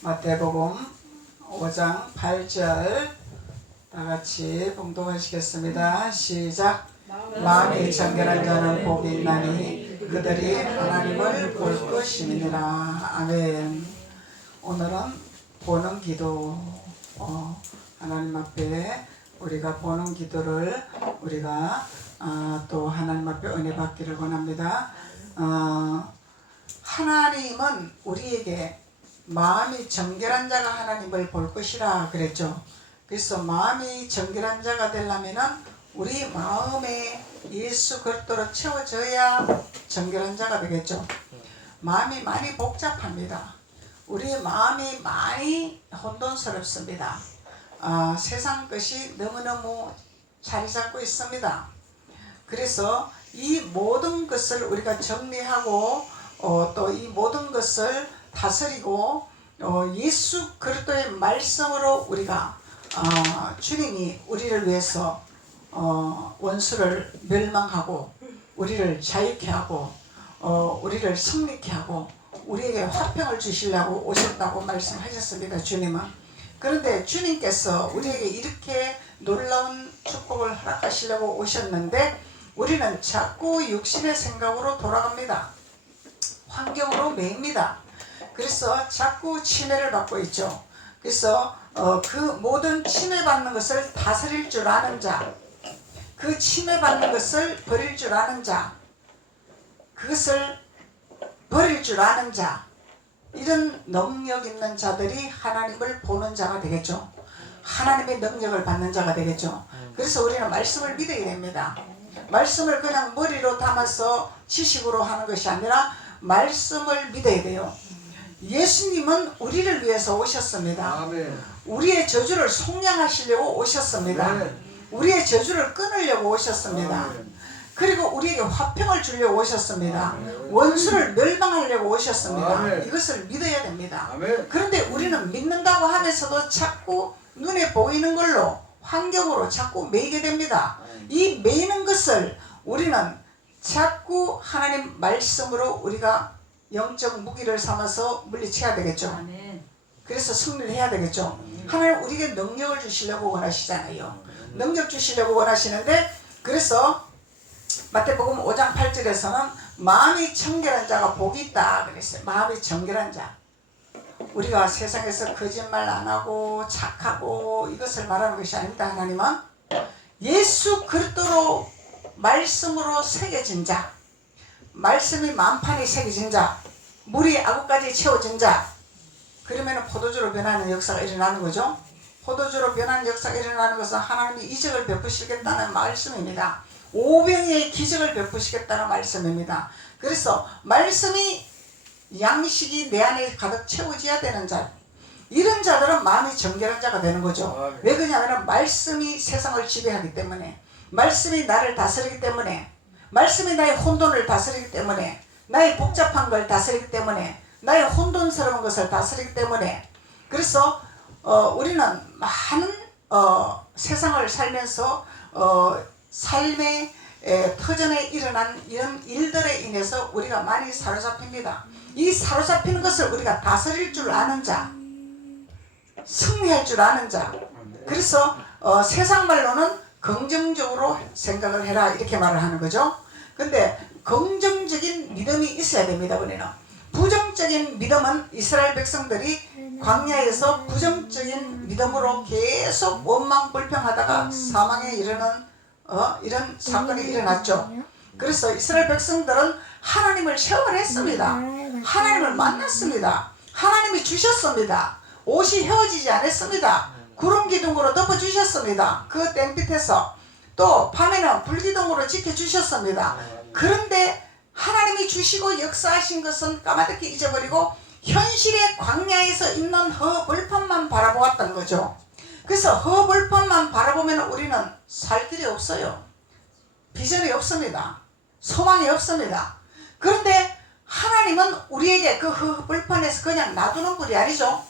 마태복음 5장 8절 다같이 봉독하시겠습니다. 시작. 마음이 정결한 자는 복이 있나니 그들이 하나님을 볼 것임이니라. 아멘. 오늘은 보는 기도, 하나님 앞에 우리가 보는 기도를 우리가 또 하나님 앞에 은혜 받기를 원합니다. 하나님은 우리에게 마음이 정결한 자가 하나님을 볼 것이라 그랬죠. 그래서 마음이 정결한 자가 되려면은 우리 마음에 예수 그리스도로 채워져야 정결한 자가 되겠죠. 마음이 많이 복잡합니다. 우리 마음이 많이 혼돈스럽습니다. 세상 것이 너무너무 자리 잡고 있습니다. 그래서 이 모든 것을 우리가 정리하고 또 이 모든 것을 다스리고 예수 그리스도의 말씀으로 우리가 주님이 우리를 위해서 원수를 멸망하고 우리를 자유케 하고 우리를 승리케 하고 우리에게 화평을 주시려고 오셨다고 말씀하셨습니다. 주님은. 그런데 주님께서 우리에게 이렇게 놀라운 축복을 허락하시려고 오셨는데 우리는 자꾸 육신의 생각으로 돌아갑니다. 환경으로 매입니다. 그래서 자꾸 침해를 받고 있죠. 그래서 그 모든 침해받는 것을 다스릴 줄 아는 자, 그 침해받는 것을 버릴 줄 아는 자, 그것을 버릴 줄 아는 자, 이런 능력 있는 자들이 하나님을 보는 자가 되겠죠. 하나님의 능력을 받는 자가 되겠죠. 그래서 우리는 말씀을 믿어야 됩니다. 말씀을 그냥 머리로 담아서 지식으로 하는 것이 아니라 말씀을 믿어야 돼요. 예수님은 우리를 위해서 오셨습니다. 아멘. 우리의 저주를 속량하시려고 오셨습니다. 아멘. 우리의 저주를 끊으려고 오셨습니다. 아멘. 그리고 우리에게 화평을 주려고 오셨습니다. 아멘. 원수를 멸망하려고 오셨습니다. 아멘. 이것을 믿어야 됩니다. 아멘. 그런데 우리는 믿는다고 하면서도 자꾸 눈에 보이는 걸로 환경으로 자꾸 매이게 됩니다. 이 매이는 것을 우리는 자꾸 하나님 말씀으로 우리가 영적 무기를 삼아서 물리쳐야 되겠죠. 아멘. 그래서 승리를 해야 되겠죠. 하나님 우리에게 능력을 주시려고 원하시잖아요. 능력 주시려고 원하시는데 그래서 마태복음 5장 8절에서는 마음이 정결한 자가 복이 있다 그랬어요. 마음이 정결한 자. 우리가 세상에서 거짓말 안 하고 착하고 이것을 말하는 것이 아닙니다. 하나님은 예수 그리스도로 말씀으로 새겨진 자, 말씀이 만판이 새겨진 자, 물이 아구까지 채워진 자, 그러면 포도주로 변하는 역사가 일어나는 거죠. 포도주로 변하는 역사가 일어나는 것은 하나님이 이적을 베푸시겠다는 말씀입니다. 오병이의 기적을 베푸시겠다는 말씀입니다. 그래서 말씀이 양식이 내 안에 가득 채워져야 되는 자, 이런 자들은 마음이 정결한 자가 되는 거죠. 왜 그러냐면 말씀이 세상을 지배하기 때문에, 말씀이 나를 다스리기 때문에, 말씀이 나의 혼돈을 다스리기 때문에, 나의 복잡한 걸 다스리기 때문에, 나의 혼돈스러운 것을 다스리기 때문에, 그래서 우리는 많은 세상을 살면서 삶의 터전에 일어난 이런 일들에 인해서 우리가 많이 사로잡힙니다. 이 사로잡히는 것을 우리가 다스릴 줄 아는 자, 승리할 줄 아는 자. 그래서 세상 말로는 긍정적으로 생각을 해라 이렇게 말을 하는 거죠. 근데 긍정적인 믿음이 있어야 됩니다. 우리는 부정적인 믿음은 이스라엘 백성들이 광야에서 부정적인 믿음으로 계속 원망 불평하다가 사망에 이르는 이런 사건이 일어났죠. 그래서 이스라엘 백성들은 하나님을 체험을 했습니다. 하나님을 만났습니다. 하나님이 주셨습니다. 옷이 헤어지지 않았습니다. 구름 기둥으로 덮어주셨습니다. 그 땡빛에서 또 밤에는 불기둥으로 지켜주셨습니다. 그런데 하나님이 주시고 역사하신 것은 까마득히 잊어버리고 현실의 광야에서 있는 허벌판만 바라보았던 거죠. 그래서 허벌판만 바라보면 우리는 살 길이 없어요. 비전이 없습니다. 소망이 없습니다. 그런데 하나님은 우리에게 그 허벌판에서 그냥 놔두는 분이 아니죠.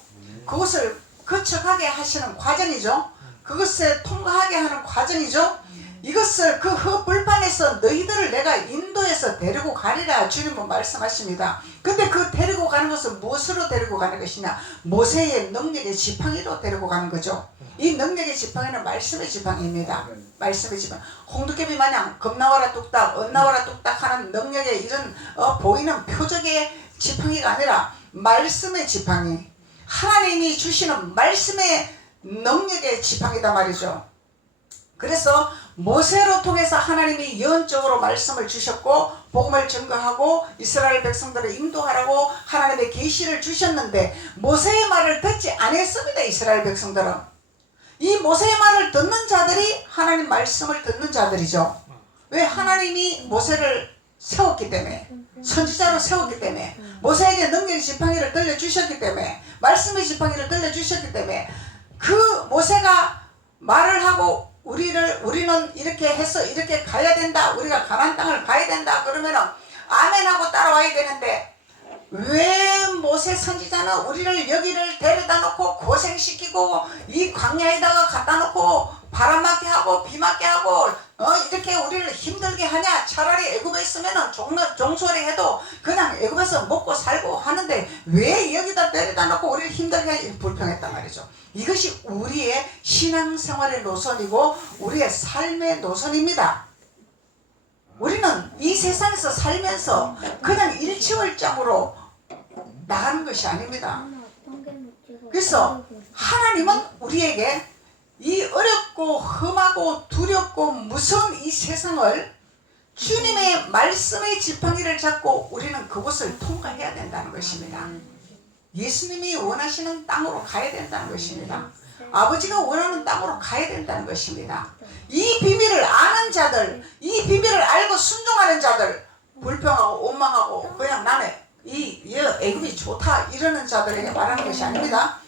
그것을 거쳐가게 하시는 과정이죠. 그것에 통과하게 하는 과정이죠. 이것을 그 흙불판에서 너희들을 내가 인도해서 데리고 가리라 주님은 말씀하십니다. 근데 그 데리고 가는 것은 무엇으로 데리고 가는 것이냐? 모세의 능력의 지팡이로 데리고 가는 거죠. 이 능력의 지팡이는 말씀의 지팡이입니다. 말씀의 지팡이. 홍두깨비 마냥 겁나와라 뚝딱 엇나와라 뚝딱 하는 능력의 이런 보이는 표적의 지팡이가 아니라 말씀의 지팡이, 하나님이 주시는 말씀의 능력의 지팡이다 말이죠. 그래서 모세로 통해서 하나님이 예언적으로 말씀을 주셨고 복음을 증거하고 이스라엘 백성들을 인도하라고 하나님의 계시를 주셨는데 모세의 말을 듣지 않았습니다. 이스라엘 백성들은. 이 모세의 말을 듣는 자들이 하나님 말씀을 듣는 자들이죠. 왜? 하나님이 모세를 세웠기 때문에, 선지자로 세웠기 때문에, 모세에게 능력의 지팡이를 들려주셨기 때문에, 말씀의 지팡이를 들려주셨기 때문에 그 모세가 말을 하고 우리는 이렇게 해서 이렇게 가야 된다, 우리가 가나안 땅을 가야 된다 그러면은 아멘하고 따라와야 되는데, 왜 모세 선지자는 우리를 여기를 데려다 놓고 고생시키고 이 광야에다가 갖다 놓고 바람 맞게 하고 비 맞게 하고 이렇게 우리를 힘들게 하냐? 차라리 애굽에 있으면은 종소리 해도 그냥 애굽에서 먹고 살고 하는데 왜 여기다 데려다 놓고 우리를 힘들게 하냐? 불평했단 말이죠. 이것이 우리의 신앙생활의 노선이고 우리의 삶의 노선입니다. 우리는 이 세상에서 살면서 그냥 일취월장으로 나가는 것이 아닙니다. 그래서 하나님은 우리에게 이 어렵고 험하고 두렵고 무서운 이 세상을 주님의 말씀의 지팡이를 잡고 우리는 그곳을 통과해야 된다는 것입니다. 예수님이 원하시는 땅으로 가야 된다는 것입니다. 아버지가 원하는 땅으로 가야 된다는 것입니다. 이 비밀을 아는 자들, 이 비밀을 알고 순종하는 자들, 불평하고 원망하고 그냥 나는 이 애굽이 좋다 이러는 자들에게 말하는 것이 아닙니다.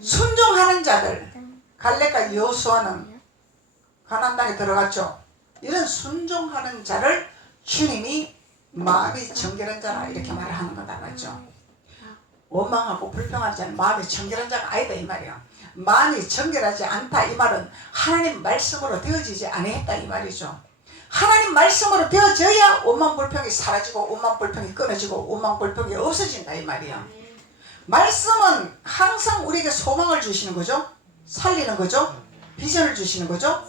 순종하는 자들, 갈렙과 여호수아는 가나안 땅에 들어갔죠. 이런 순종하는 자를 주님이 마음이 정결한 자라 이렇게 말하는 거다 맞죠. 원망하고 불평하는 자는 마음이 정결한 자가 아니다 이 말이야. 마음이 정결하지 않다 이 말은 하나님 말씀으로 되어지지 아니했다 이 말이죠. 하나님 말씀으로 되어져야 원망 불평이 사라지고 원망 불평이 끊어지고 원망 불평이 없어진다 이 말이야. 말씀은 항상 우리에게 소망을 주시는 거죠. 살리는 거죠. 비전을 주시는 거죠.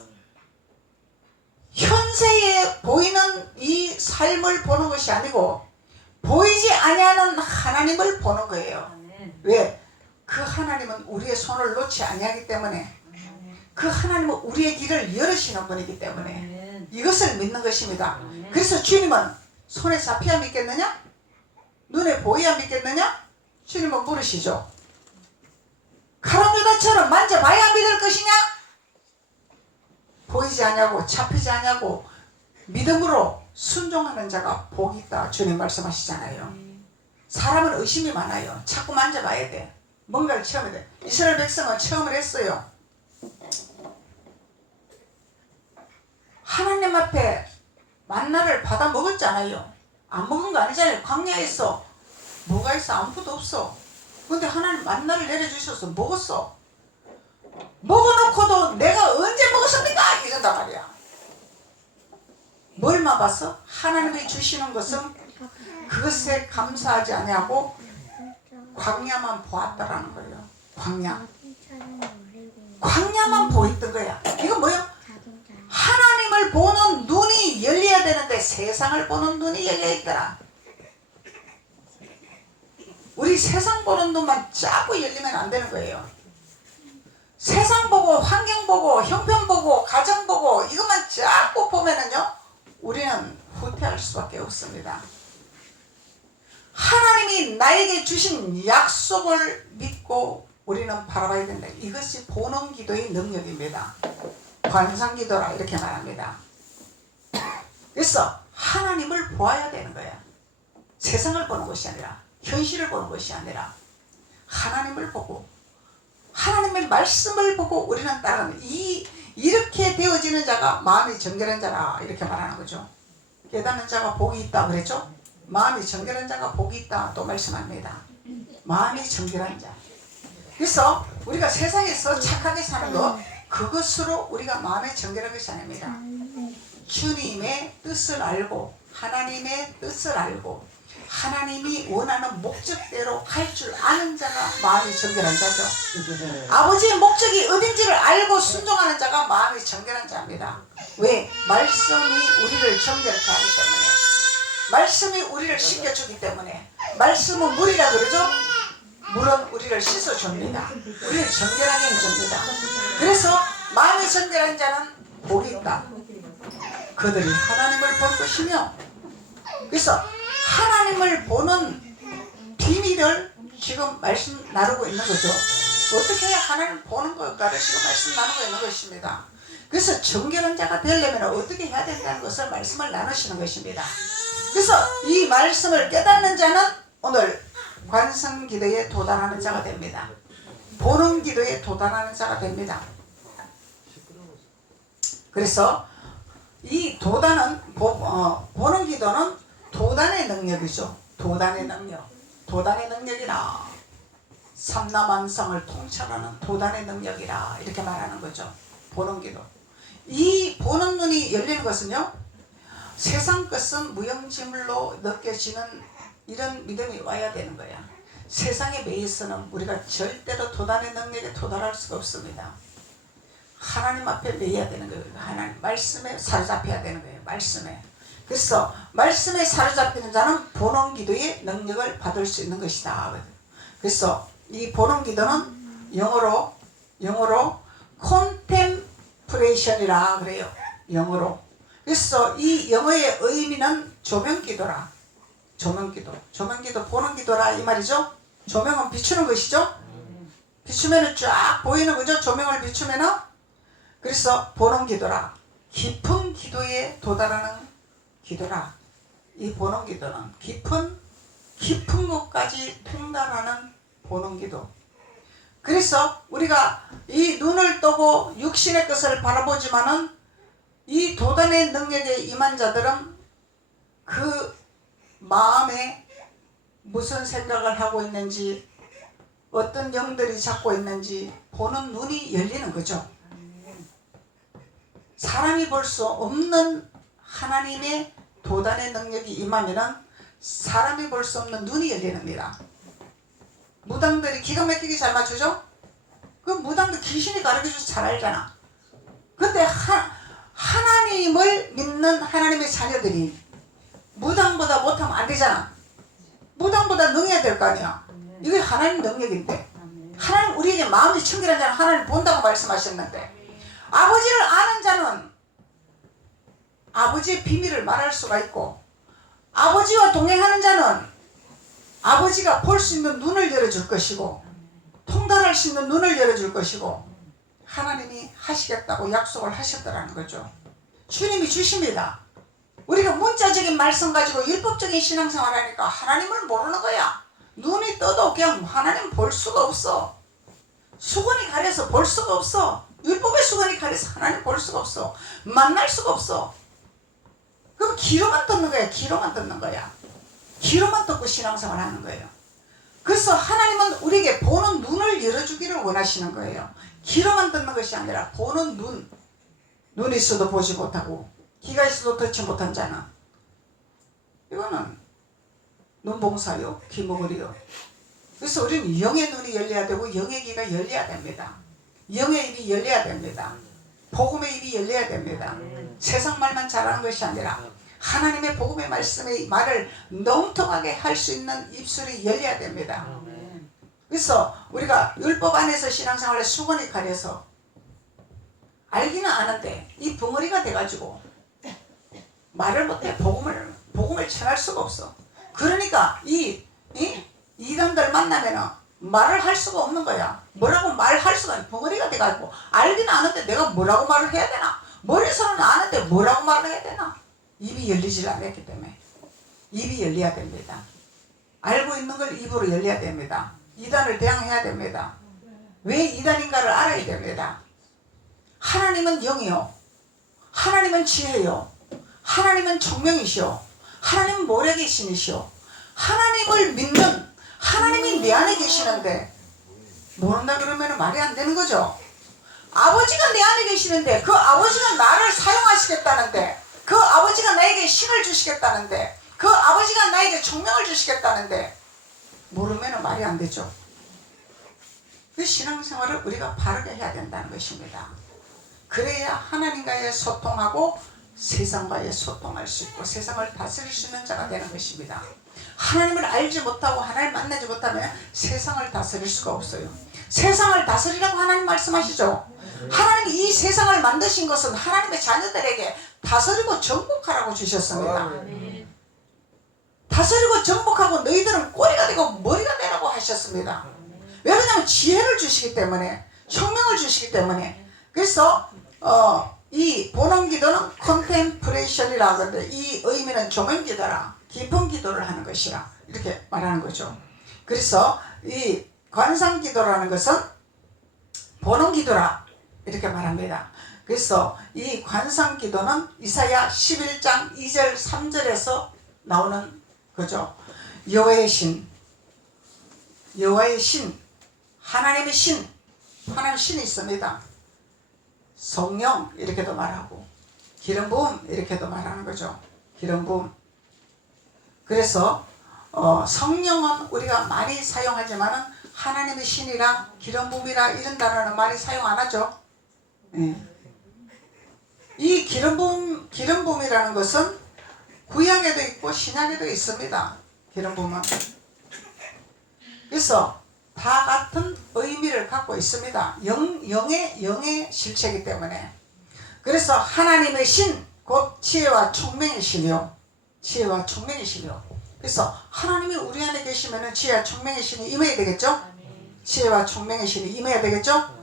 현세에 보이는 이 삶을 보는 것이 아니고 보이지 아니하는 하나님을 보는 거예요. 왜? 그 하나님은 우리의 손을 놓지 아니하기 때문에, 그 하나님은 우리의 길을 열으시는 분이기 때문에 이것을 믿는 것입니다. 그래서 주님은 손에 잡혀야 믿겠느냐? 눈에 보여야 믿겠느냐? 주님은 물으시죠. 가론유다처럼 만져봐야 믿을 것이냐? 보이지 않냐고 잡히지 않냐고 믿음으로 순종하는 자가 복이 있다 주님 말씀하시잖아요. 사람은 의심이 많아요. 자꾸 만져봐야 돼. 뭔가를 체험해야 돼. 이스라엘 백성은 체험을 했어요. 하나님 앞에 만나를 받아 먹었잖아요. 안 먹은 거 아니잖아요. 광야에서 뭐가 있어? 아무것도 없어. 근데 하나님 만나를 내려주셔서 먹었어. 먹어놓고도 내가 언제 먹었습니까? 이런단 말이야. 뭘만 봤어? 하나님이 주시는 것은 그것에 감사하지 아니하고 광야만 보았다라는 거예요. 광야만 보였던 거야. 이건 뭐야? 하나님을 보는 눈이 열려야 되는데 세상을 보는 눈이 열려있더라. 우리 세상 보는 눈만 자꾸 열리면 안 되는 거예요. 세상 보고 환경 보고 형편 보고 가정 보고 이것만 자꾸 보면은요 우리는 후퇴할 수밖에 없습니다. 하나님이 나에게 주신 약속을 믿고 우리는 바라봐야 된다. 이것이 보는 기도의 능력입니다. 관상기도라 이렇게 말합니다. 그래서 하나님을 보아야 되는 거야. 세상을 보는 것이 아니라 현실을 보는 것이 아니라 하나님을 보고 하나님의 말씀을 보고 우리는 따르는 이렇게 되어지는 자가 마음이 정결한 자라 이렇게 말하는 거죠. 깨닫는 자가 복이 있다 그랬죠. 마음이 정결한 자가 복이 있다 또 말씀합니다. 마음이 정결한 자. 그래서 우리가 세상에서 착하게 사는 거 그것으로 우리가 마음에 정결한 것이 아닙니다. 주님의 뜻을 알고 하나님의 뜻을 알고 하나님이 원하는 목적대로 갈 줄 아는 자가 마음이 정결한 자죠. 아버지의 목적이 어딘지를 알고 순종하는 자가 마음이 정결한 자입니다. 왜? 말씀이 우리를 정결케 하기 때문에, 말씀이 우리를 씻겨주기 때문에. 말씀은 물이라 그러죠? 물은 우리를 씻어줍니다. 우리를 정결하게 해줍니다. 그래서 마음이 정결한 자는 복이 있다. 그들이 하나님을 볼 것이며. 그래서 하나님을 보는 비밀을 지금 말씀 나누고 있는 거죠. 어떻게 해야 하나님을 보는 걸까를 지금 말씀 나누고 있는 것입니다. 그래서 정결한 자가 되려면 어떻게 해야 된다는 것을 말씀을 나누시는 것입니다. 그래서 이 말씀을 깨닫는 자는 오늘 관성기도에 도달하는 자가 됩니다. 보는 기도에 도달하는 자가 됩니다. 그래서 이 도단은 보는 기도는 도단의 능력이죠. 도단의 능력. 도단의 능력이라 삼라만상을 통찰하는 도단의 능력이라 이렇게 말하는 거죠. 보는 기도. 이 보는 눈이 열리는 것은요, 세상 것은 무용지물로 느껴지는 이런 믿음이 와야 되는 거야. 세상에 매여서는 우리가 절대로 도단의 능력에 도달할 수가 없습니다. 하나님 앞에 매여야 되는 거예요. 하나님 말씀에 사로잡혀야 되는 거예요. 말씀에. 그래서 말씀에 사로잡히는 자는 보는 기도의 능력을 받을 수 있는 것이다. 그래서 이 보는 기도는 영어로 contemplation이라 그래요. 영어로. 그래서 이 영어의 의미는 조명기도라. 조명기도. 조명기도, 보는 기도라 이 말이죠. 조명은 비추는 것이죠. 비추면은 쫙 보이는 거죠. 조명을 비추면은. 그래서 보는 기도라. 깊은 기도에 도달하는 기도라. 이 보는 기도는 깊은 곳까지 통달하는 보는 기도. 그래서 우리가 이 눈을 뜨고 육신의 것을 바라보지만은 이 도단의 능력에 임한 자들은 그 마음에 무슨 생각을 하고 있는지, 어떤 영들이 잡고 있는지 보는 눈이 열리는 거죠. 사람이 볼 수 없는 하나님의 도단의 능력이 임하면은 사람이 볼 수 없는 눈이 열리는니다. 무당들이 기가 막히게 잘 맞추죠? 그 무당도 귀신이 가르쳐줘서 잘 알잖아. 근데 하나님을 믿는 하나님의 자녀들이 무당보다 못하면 안 되잖아. 무당보다 능해야 될 거 아니야. 이게 하나님 능력인데, 하나님 우리에게 마음이 청결한 자는 하나님 본다고 말씀하셨는데, 아버지를 아는 자는 아버지의 비밀을 말할 수가 있고, 아버지와 동행하는 자는 아버지가 볼 수 있는 눈을 열어줄 것이고, 통달할 수 있는 눈을 열어줄 것이고, 하나님이 하시겠다고 약속을 하셨더라는 거죠. 주님이 주십니다. 우리가 문자적인 말씀 가지고 율법적인 신앙생활 하니까 하나님을 모르는 거야. 눈이 떠도 그냥 하나님 볼 수가 없어. 수건이 가려서 볼 수가 없어. 율법의 수건이 가려서 하나님 볼 수가 없어. 만날 수가 없어. 그럼 귀로만 듣는 거야. 귀로만 듣는 거야. 귀로만 듣고 신앙생활 하는 거예요. 그래서 하나님은 우리에게 보는 눈을 열어주기를 원하시는 거예요. 귀로만 듣는 것이 아니라 보는 눈. 눈이 있어도 보지 못하고 귀가 있어도 듣지 못한 자는, 이거는 눈봉사요, 귀머거리요. 그래서 우리는 영의 눈이 열려야 되고 영의 귀가 열려야 됩니다. 영의 입이 열려야 됩니다. 복음의 입이 열려야 됩니다. 세상 말만 잘하는 것이 아니라 하나님의 복음의 말씀의 말을 농통하게 할 수 있는 입술이 열려야 됩니다. 그래서 우리가 율법 안에서 신앙생활에 수건이 가려서 알기는 아는데 이 벙어리가 돼가지고 말을 못해. 복음을 전할 수가 없어. 그러니까 이단들 만나면은 말을 할 수가 없는 거야. 뭐라고 말할 수가 없는, 벙어리가 돼가지고 알기는 아는데 내가 뭐라고 말을 해야 되나, 머리서는 아는데 뭐라고 말을 해야 되나. 입이 열리질 않았기 때문에. 입이 열려야 됩니다. 알고 있는 걸 입으로 열려야 됩니다. 이단을 대항해야 됩니다. 왜 이단인가를 알아야 됩니다. 하나님은 영이요, 하나님은 지혜요, 하나님은 총명이시오, 하나님은 모략의 신이시오. 하나님을 믿는 하나님이 내 안에 계시는데 모른다 그러면 말이 안 되는 거죠. 아버지가 내 안에 계시는데 그 아버지가 나를 사용하시겠다는데 그 아버지가 나에게 신을 주시겠다는데 그 아버지가 나에게 총명을 주시겠다는데 모르면 말이 안 되죠. 그 신앙생활을 우리가 바르게 해야 된다는 것입니다. 그래야 하나님과의 소통하고 세상과의 소통할 수 있고 세상을 다스릴 수 있는 자가 되는 것입니다. 하나님을 알지 못하고 하나님을 만나지 못하면 세상을 다스릴 수가 없어요. 세상을 다스리라고 하나님 말씀하시죠. 하나님이 이 세상을 만드신 것은 하나님의 자녀들에게 다스리고 정복하라고 주셨습니다. 다스리고 정복하고 너희들은 꼬리가 되고 머리가 되라고 하셨습니다. 왜 그러냐면 지혜를 주시기 때문에 총명을 주시기 때문에. 그래서 이 본원기도는 컨템플레이션이라고 하는데 이 의미는 조명기도라 깊은 기도를 하는 것이라 이렇게 말하는 거죠. 그래서 이 관상기도라는 것은 본원기도라 이렇게 말합니다. 그래서 이 관상기도는 이사야 11장 2절 3절에서 나오는 거죠. 여호와의 신, 여호와의 신, 하나님의 신, 하나님의 신이 있습니다. 성령 이렇게도 말하고 기름 부음 이렇게도 말하는 거죠. 기름 부음. 그래서 성령은 우리가 많이 사용하지만은 하나님의 신이라 기름 부음이라 이런 단어는 많이 사용 안 하죠. 이 기름 부음이라는 것은 구약에도 있고 신약에도 있습니다. 기름 부음은. 그래서 다 같은 의미를 갖고 있습니다. 영의 실체이기 때문에. 그래서 하나님의 신, 곧 지혜와 총명의 신이요. 지혜와 총명의 신이요. 그래서 하나님이 우리 안에 계시면 지혜와 총명의 신이 임해야 되겠죠? 지혜와 총명의 신이 임해야 되겠죠?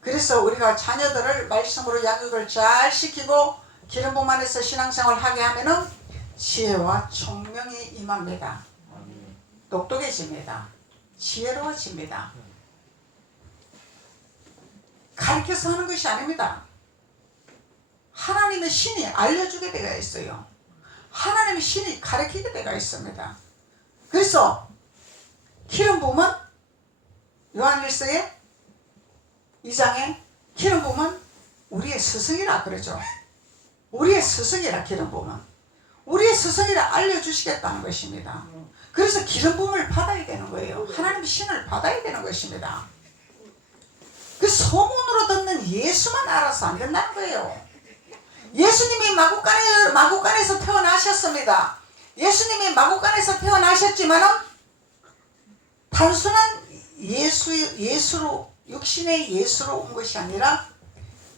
그래서 우리가 자녀들을 말씀으로 양육을 잘 시키고 기름 부음 안에서 신앙생활을 하게 하면은 지혜와 총명이 임합니다. 똑똑해집니다. 지혜로워집니다. 가르쳐서 하는 것이 아닙니다. 하나님의 신이 알려주게 되어 있어요. 하나님의 신이 가르치게 되어 있습니다. 그래서 기름 부음은 요한일서의 2장에 기름 부음은 우리의 스승이라 그러죠. 우리의 스승이라 기름 부음은 우리의 스승이라 알려주시겠다는 것입니다. 그래서 기름 부음을 받아야 되는 거예요. 하나님의 신을 받아야 되는 것입니다. 그 소문으로 듣는 예수만 알아서 안 된다는 거예요. 예수님이 마구간에서 태어나셨습니다. 예수님이 마구간에서 태어나셨지만은 단순한 예수로 육신의 예수로 온 것이 아니라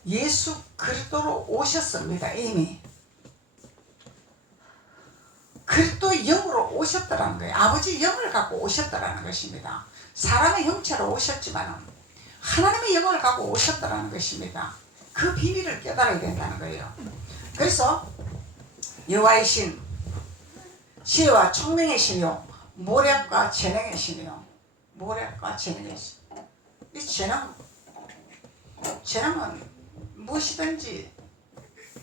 예수 그리스도로 오셨습니다. 이미 그리스도 영으로 오셨더라는 거예요. 아버지 영을 갖고 오셨더라는 것입니다. 사람의 형체로 오셨지만 하나님의 영을 갖고 오셨더라는 것입니다. 그 비밀을 깨달아야 된다는 거예요. 그래서 여호와의 신, 지혜와 총명의 신이요, 모략과 재능의 신이요. 모략과 재능의 신. 이 재능은 무엇이든지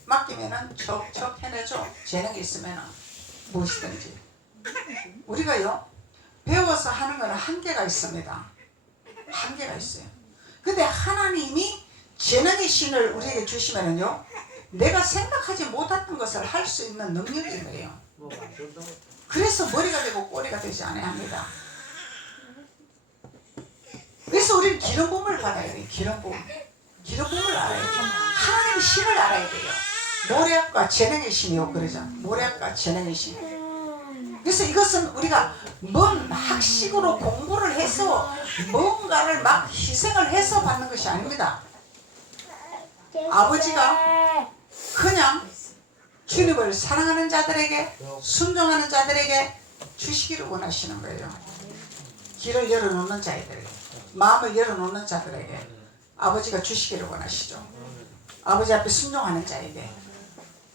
맡기면은 척척 해내죠. 재능이 있으면은 무엇이든지. 우리가요 배워서 하는 거는 한계가 있습니다. 한계가 있어요. 근데 하나님이 재능의 신을 우리에게 주시면은요 내가 생각하지 못했던 것을 할 수 있는 능력이 거예요. 그래서 머리가 되고 꼬리가 되지 않아야 합니다. 그래서 우리는 기름 부음을 받아야 돼요. 기름 부음을 알아야 돼요. 하나님의 신을 알아야 돼요. 모략과 재능의 신이요 그러죠. 모략과 재능의 신. 그래서 이것은 우리가 뭔 학식으로 공부를 해서 뭔가를 막 희생을 해서 받는 것이 아닙니다. 아버지가 그냥 주님을 사랑하는 자들에게 순종하는 자들에게 주시기를 원하시는 거예요. 길을 열어놓는 자들에게 마음을 열어놓는 자들에게 아버지가 주시기를 원하시죠. 아버지 앞에 순종하는 자에게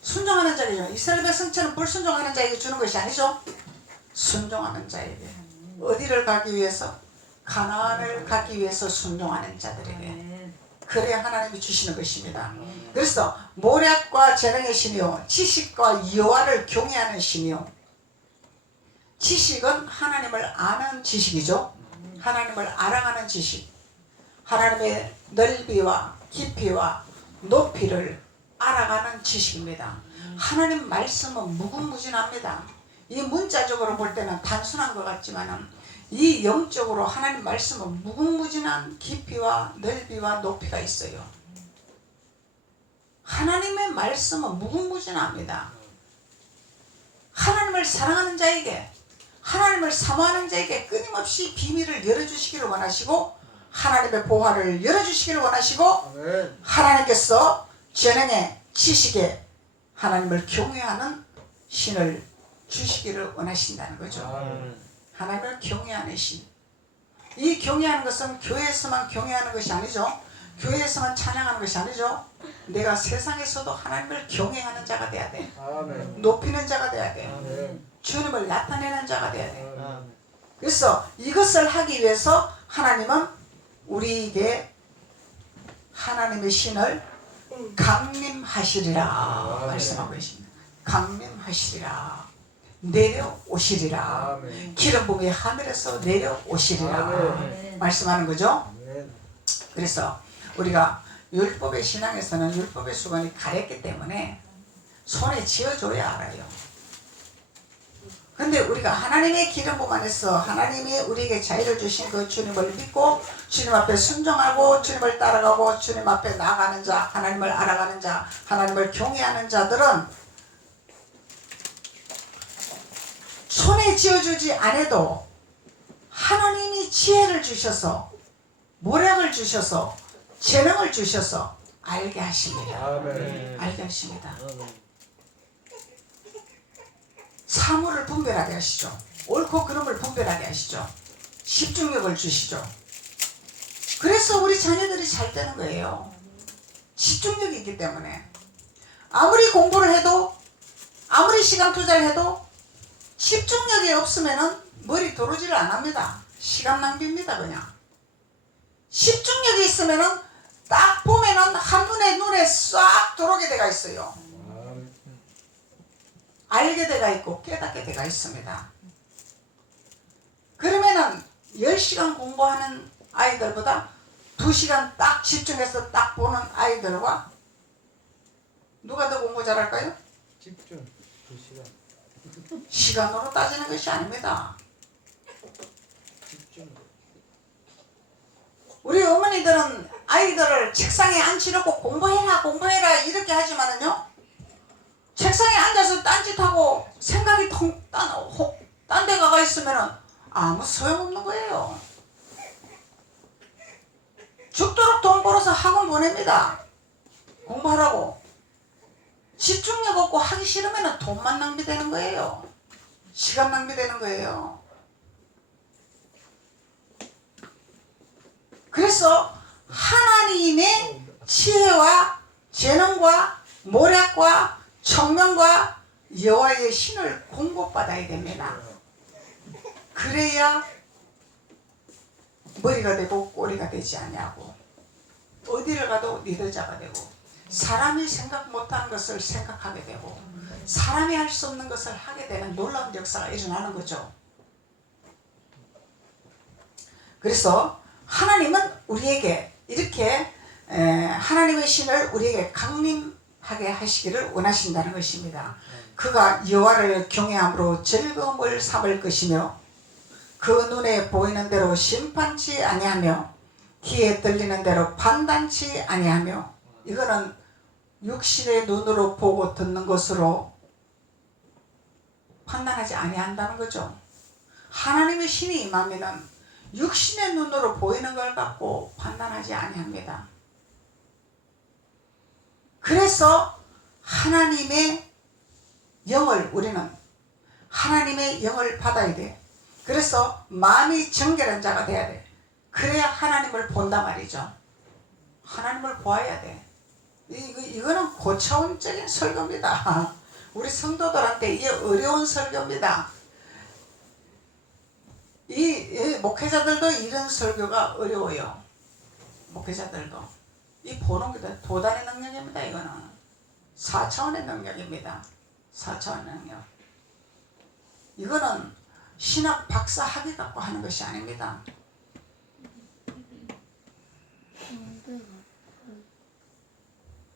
순종하는 자에게 이스라엘 백성처럼 불순종하는 자에게 주는 것이 아니죠. 순종하는 자에게 어디를 가기 위해서 가나안을 가기 위해서 순종하는 자들에게 그래야 하나님이 주시는 것입니다. 그래서 모략과 재능의 신이요 지식과 여호와를 경외하는 신이요. 지식은 하나님을 아는 지식이죠. 하나님을 알아가는 지식, 하나님의 넓이와 깊이와 높이를 알아가는 지식입니다. 하나님 말씀은 무궁무진합니다. 이 문자적으로 볼 때는 단순한 것 같지만 이 영적으로 하나님 말씀은 무궁무진한 깊이와 넓이와 높이가 있어요. 하나님의 말씀은 무궁무진합니다. 하나님을 사랑하는 자에게, 하나님을 사모하는 자에게 끊임없이 비밀을 열어주시기를 원하시고 하나님의 보화를 열어주시기를 원하시고 하나님께서 전능의 지식에 하나님을 경외하는 신을 주시기를 원하신다는 거죠. 하나님을 경외하는 신. 이 경외하는 것은 교회에서만 경외하는 것이 아니죠. 교회에서만 찬양하는 것이 아니죠. 내가 세상에서도 하나님을 경외하는 자가 돼야 돼. 높이는 자가 돼야 돼. 주님을 나타내는 자가 돼야 돼. 그래서 이것을 하기 위해서 하나님은 우리에게 하나님의 신을 강림하시리라 말씀하고 계십니다. 강림하시리라, 내려오시리라, 기름 부음이 하늘에서 내려오시리라 말씀하는 거죠. 그래서 우리가 율법의 신앙에서는 율법의 수건이 가렸기 때문에 손에 쥐어줘야 알아요. 근데 우리가 하나님의 기름 부음 안에서 하나님이 우리에게 자유를 주신 그 주님을 믿고 주님 앞에 순종하고 주님을 따라가고 주님 앞에 나아가는 자, 하나님을 알아가는 자, 하나님을 경외하는 자들은 손에 쥐어주지 않아도 하나님이 지혜를 주셔서 모략을 주셔서 재능을 주셔서 알게 하십니다. 알게 하십니다. 사물을 분별하게 하시죠. 옳고 그름을 분별하게 하시죠. 집중력을 주시죠. 그래서 우리 자녀들이 잘 되는 거예요. 집중력이 있기 때문에. 아무리 공부를 해도 아무리 시간 투자를 해도 집중력이 없으면 머리 도르지를 안 합니다. 시간 낭비입니다. 그냥. 집중력이 있으면 딱 보면 한눈에 눈에 싹 들어오게 돼가 있어요. 알게 돼가 있고 깨닫게 돼가 있습니다. 그러면은 10시간 공부하는 아이들보다 2시간 딱 집중해서 딱 보는 아이들과 누가 더 공부 잘할까요? 집중 2시간. 시간으로 따지는 것이 아닙니다. 집중. 우리 어머니들은 아이들을 책상에 앉혀놓고 공부해라 이렇게 하지만은요, 책상에 앉아서 딴짓하고 생각이 딴 데 가가 있으면 아무 소용없는 거예요. 죽도록 돈 벌어서 학원 보냅니다. 공부하라고. 집중력 없고 하기 싫으면 돈만 낭비되는 거예요. 시간 낭비되는 거예요. 그래서 하나님의 지혜와 재능과 모략과 청명과 여호와의 신을 공급받아야 됩니다. 그래야 머리가 되고 꼬리가 되지 아니하고 어디를 가도 리더자가 되고 사람이 생각 못하는 것을 생각하게 되고 사람이 할 수 없는 것을 하게 되는 놀라운 역사가 일어나는 거죠. 그래서 하나님은 우리에게 이렇게 하나님의 신을 우리에게 강림하게 하시기를 원하신다는 것입니다. 그가 여호와를 경외함으로 즐거움을 삼을 것이며 그 눈에 보이는 대로 심판치 아니하며 귀에 들리는 대로 판단치 아니하며, 이거는 육신의 눈으로 보고 듣는 것으로 판단하지 아니한다는 거죠. 하나님의 신이 임하면은 육신의 눈으로 보이는 걸 갖고 판단하지 아니합니다. 그래서 하나님의 영을, 우리는 하나님의 영을 받아야 돼. 그래서 마음이 정결한 자가 돼야 돼. 그래야 하나님을 본단 말이죠. 하나님을 보아야 돼. 이거는 고차원적인 설교입니다. 우리 성도들한테 이게 어려운 설교입니다. 이 목회자들도 이런 설교가 어려워요. 목회자들도. 이 보는 게 도단의 능력입니다. 이거는 4차원의 능력입니다. 4차원 능력. 이거는 신학 박사 학위 갖고 하는 것이 아닙니다.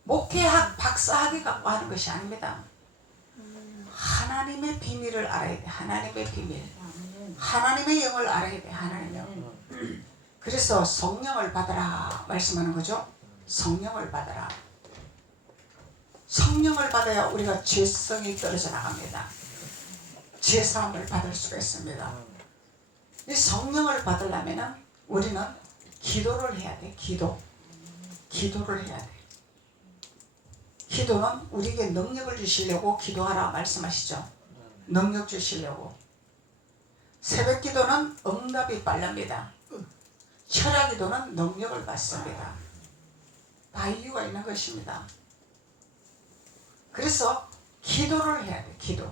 목회학 박사학위 갖고 하는 것이 아닙니다. 하나님의 비밀을 알아야 돼. 하나님의 비밀. 하나님의 영을 알아야 돼. 하나님의 영. 그래서 성령을 받아라 말씀하는 거죠. 성령을 받아라. 성령을 받아야 우리가 죄성이 떨어져 나갑니다. 죄사함을 받을 수가 있습니다. 이 성령을 받으려면 우리는 기도를 해야 돼. 기도를 해야 돼. 기도는 우리에게 능력을 주시려고 기도하라 말씀하시죠. 능력 주시려고. 새벽 기도는 응답이 빠릅니다. 철야 기도는 능력을 받습니다. 다 이유가 있는 것입니다. 그래서 기도를 해야 돼. 기도.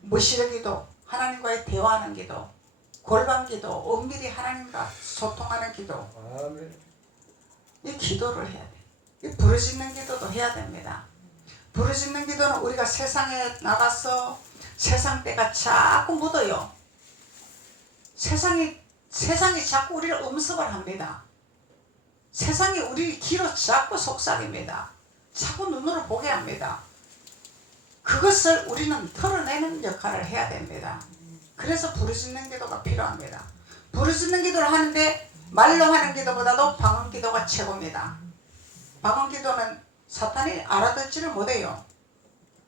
무시력 기도, 하나님과의 대화하는 기도, 골방 기도, 은밀히 하나님과 소통하는 기도. 아멘. 이 기도를 해야 돼. 이 부르짖는 기도도 해야 됩니다. 부르짖는 기도는 우리가 세상에 나가서 세상 때가 자꾸 묻어요. 세상이 자꾸 우리를 음습을 합니다. 세상이 우리 귀로 자꾸 속삭입니다. 자꾸 눈으로 보게 합니다. 그것을 우리는 털어내는 역할을 해야 됩니다. 그래서 부르짖는 기도가 필요합니다. 부르짖는 기도를 하는데 말로 하는 기도보다도 방언 기도가 최고입니다. 방언 기도는 사탄이 알아듣지를 못해요.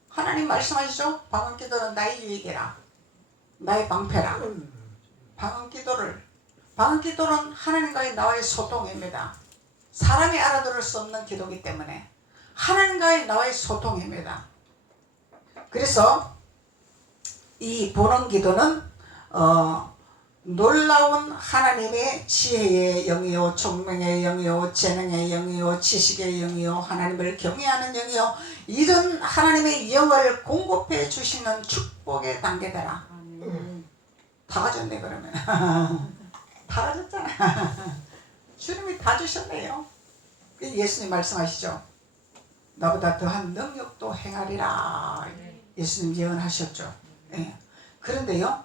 하나님 말씀하시죠. 방언 기도는 나의 유익이라, 나의 방패라. 방언 기도는 하나님과의 나와의 소통입니다. 사람이 알아들을 수 없는 기도이기 때문에 하나님과의 나와의 소통입니다. 그래서 이 본원 기도는 놀라운 하나님의 지혜의 영이요, 총명의 영이요, 재능의 영이요, 지식의 영이요, 하나님을 경외하는 영이요, 이런 하나님의 영을 공급해 주시는 축복의 단계더라. 다 가졌네 그러면. 다 가졌잖아. 주님이 다 주셨네요. 예수님 말씀하시죠. 나보다 더한 능력도 행하리라. 예수님 예언하셨죠. 예. 그런데요,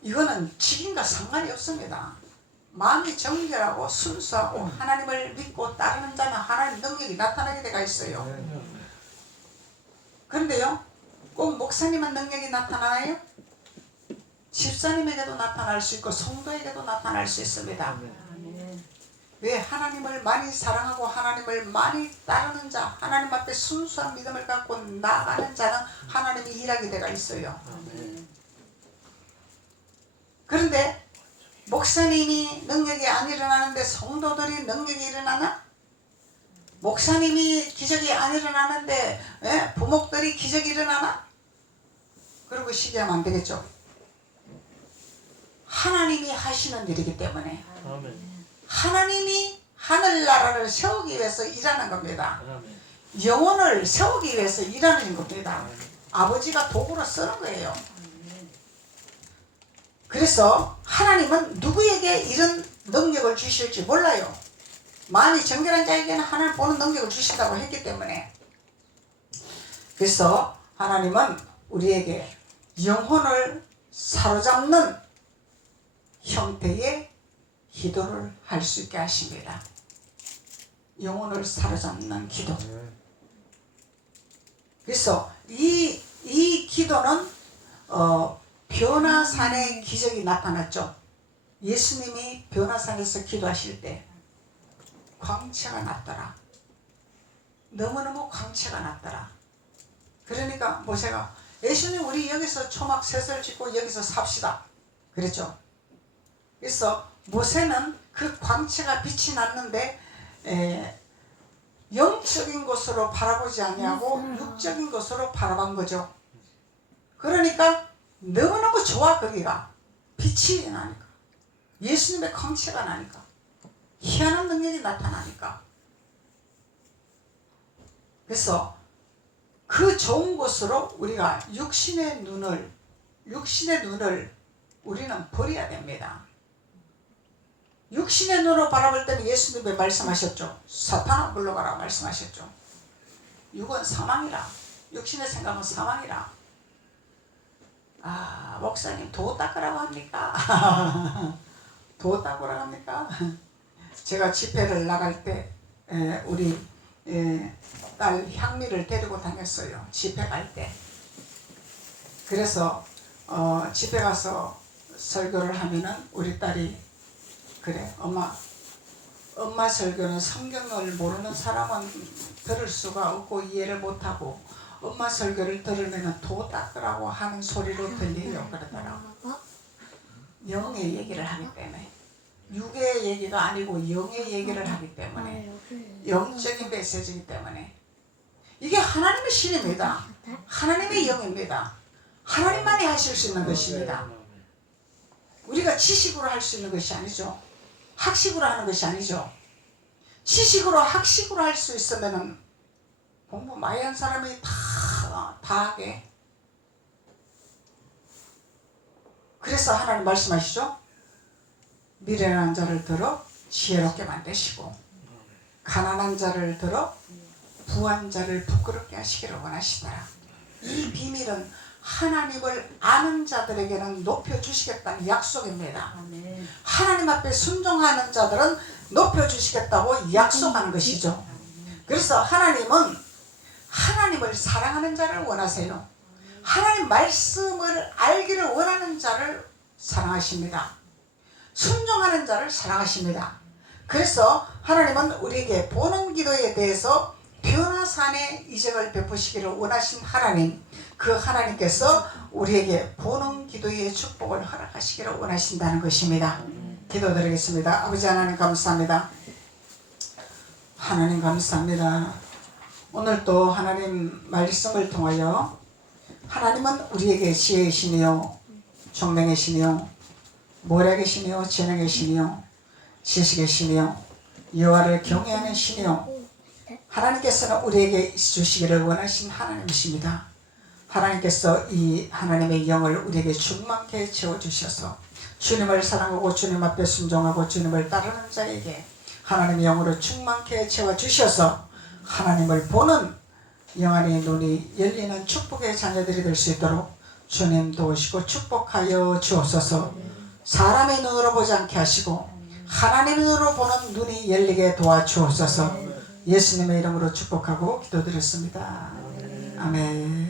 이거는 직인과 상관이 없습니다. 마음이 정결하고 순수하고 하나님을 믿고 따르는 자는 하나님 능력이 나타나게 되어 있어요. 그런데요, 꼭 목사님은 능력이 나타나나요? 집사님에게도 나타날 수 있고 성도에게도 나타날 수 있습니다. 왜? 하나님을 많이 사랑하고 하나님을 많이 따르는 자, 하나님 앞에 순수한 믿음을 갖고 나아가는 자는 하나님이 일하게 되어 있어요. 그런데 목사님이 능력이 안 일어나는데 성도들이 능력이 일어나나? 목사님이 기적이 안 일어나는데 부목들이 기적이 일어나나? 그리고 시기하면 안 되겠죠. 하나님이 하시는 일이기 때문에 하나님이 하늘나라를 세우기 위해서 일하는 겁니다. 영혼을 세우기 위해서 일하는 겁니다. 아버지가 도구로 쓰는 거예요. 그래서 하나님은 누구에게 이런 능력을 주실지 몰라요. 마음이 정결한 자에게는 하나님 보는 능력을 주신다고 했기 때문에. 그래서 하나님은 우리에게 영혼을 사로잡는 형태의 기도를 할 수 있게 하십니다. 영혼을 사로잡는 기도. 그래서 이 기도는 변화산의 기적이 나타났죠. 예수님이 변화산에서 기도하실 때 광채가 났더라. 너무너무 광채가 났더라. 그러니까 모세가 예수님 우리 여기서 초막 셋을 짓고 여기서 삽시다 그랬죠. 그래서 모세는 그 광채가 빛이 났는데 영적인 곳으로 바라보지 아니하고 육적인 곳으로 바라본 거죠. 그러니까 너무너무 좋아. 거기가 빛이 나니까, 예수님의 광채가 나니까, 희한한 능력이 나타나니까. 그래서 그 좋은 곳으로 우리가 육신의 눈을 우리는 버려야 됩니다. 육신의 눈으로 바라볼 때는 예수님이 말씀하셨죠. 사탄아 물러가라 말씀하셨죠. 육은 사망이라, 육신의 생각은 사망이라. 아, 목사님 도 닦으라고 합니까? 도 닦으라고 합니까? 제가 집회를 나갈 때 우리 딸 향미를 데리고 다녔어요. 집회 갈 때. 그래서 집에 가서 설교를 하면은 우리 딸이 그래 엄마 설교는 성경을 모르는 사람은 들을 수가 없고 이해를 못하고 엄마 설교를 들으면 도 닦으라고 하는 소리로 들려요 그러더라고. 영의 얘기를 하기 때문에 육의 얘기가 아니고 영의 얘기를 하기 때문에 영적인 메시지이기 때문에 이게 하나님의 신입니다. 하나님의 영입니다. 하나님만이 하실 수 있는 것입니다. 우리가 지식으로 할 수 있는 것이 아니죠. 학식으로 하는 것이 아니죠. 지식으로 학식으로 할 수 있으면 공부 많이 한 사람이 다 하게. 그래서 하나님 말씀하시죠. 미련한 자를 들어 지혜롭게 만드시고 가난한 자를 들어 부한 자를 부끄럽게 하시기를 원하시더라. 이 비밀은 하나님을 아는 자들에게는 높여주시겠다는 약속입니다. 하나님 앞에 순종하는 자들은 높여주시겠다고 약속하는 것이죠. 그래서 하나님은 하나님을 사랑하는 자를 원하세요. 하나님 말씀을 알기를 원하는 자를 사랑하십니다. 순종하는 자를 사랑하십니다. 그래서 하나님은 우리에게 보는 기도에 대해서 변화산의 이적을 베푸시기를 원하신 하나님, 그 하나님께서 우리에게 보는 기도의 축복을 허락하시기를 원하신다는 것입니다. 기도드리겠습니다. 아버지 하나님 감사합니다. 하나님 감사합니다. 오늘도 하나님 말씀을 통하여 하나님은 우리에게 지혜이시며 총명이시며 모략이시며 재능이시며 지식이시며 여호와를 경외하는 신이요 하나님께서는 우리에게 주시기를 원하신 하나님이십니다. 하나님께서 이 하나님의 영을 우리에게 충만케 채워주셔서 주님을 사랑하고 주님 앞에 순종하고 주님을 따르는 자에게 하나님의 영으로 충만케 채워주셔서 하나님을 보는 영안의 눈이 열리는 축복의 자녀들이 될 수 있도록 주님 도우시고 축복하여 주옵소서. 사람의 눈으로 보지 않게 하시고 하나님의 눈으로 보는 눈이 열리게 도와주옵소서. 예수님의 이름으로 축복하고 기도드렸습니다. 아멘.